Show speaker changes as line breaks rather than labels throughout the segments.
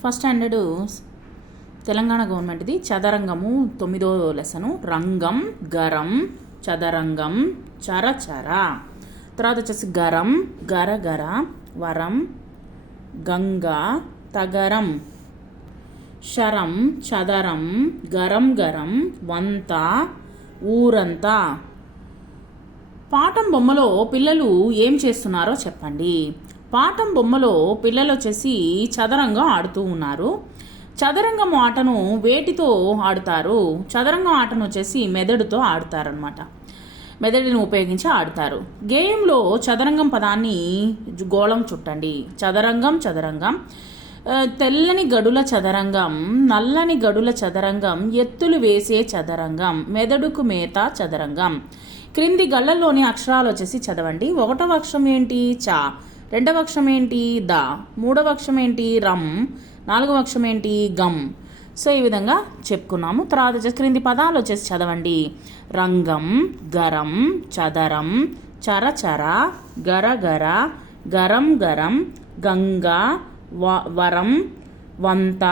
First standard Telangana గవర్నమెంట్ది చదరంగము తొమ్మిదో లెసను. రంగం గరం చదరంగం చరచర. తర్వాత వచ్చేసి గరం గరగర వరం గంగా తగరం. శరం చదరం గరం గరం వంత ఊరంతా. పాఠం బొమ్మలో పిల్లలు ఏం చేస్తున్నారో చెప్పండి. పాఠం బొమ్మలో పిల్లలు వచ్చేసి చదరంగం ఆడుతూ ఉన్నారు. చదరంగం ఆటను వేటితో ఆడుతారు? చదరంగం ఆటను వచ్చేసి మెదడుతో ఆడతారనమాట మెదడుని ఉపయోగించి ఆడుతారు. గేయంలో చదరంగం పదాన్ని గోళం చుట్టండి. చదరంగం చదరంగం. తెల్లని గడుల చదరంగం నల్లని గడుల చదరంగం ఎత్తులు వేసే చదరంగం మెదడుకు మేత చదరంగం. క్రింది గళ్ళల్లోని అక్షరాలు వచ్చేసి చదవండి. ఒకటవ అక్షరం ఏంటి? చా. రెండవ అక్షరం ఏంటి ద? మూడవ అక్షరం ఏంటి రమ్ నాలుగవ అక్షరం ఏంటి గమ్ సో ఈ విధంగా చెప్పుకున్నాము. తర్వాత వచ్చేసి క్రింది పదాలు వచ్చేసి చదవండి. రంగం గరం చదరం చరచర గరగర గరం గరం గంగా వ వరం వంత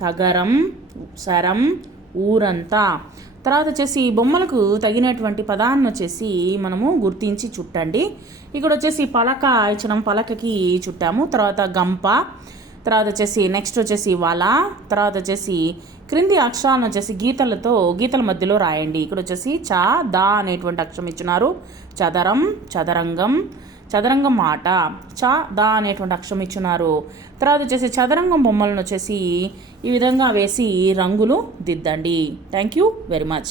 తగరం సరం ఊరంతా. తర్వాత వచ్చేసి ఈ బొమ్మలకు తగినటువంటి పదాన్ని వచ్చేసి మనము గుర్తించి చుట్టండి. ఇక్కడ వచ్చేసి పలక ఇచ్చడం పలకకి చుట్టాము. తర్వాత గంప తర్వాత వచ్చేసి నెక్స్ట్ వచ్చేసి వల తర్వాత వచ్చేసి క్రింది అక్షరాలను వచ్చేసి గీతలతో గీతల మధ్యలో రాయండి. ఇక్కడ వచ్చేసి చ ద అనేటువంటి అక్షరం ఇచ్చినారు. చదరం చదరంగం చదరంగం ఆట. చ దా అనేటువంటి అక్షరం ఇచ్చున్నారు. తర్వాత వచ్చేసి చదరంగం బొమ్మలను వచ్చేసి ఈ విధంగా వేసి రంగులు దిద్దండి. Thank you very much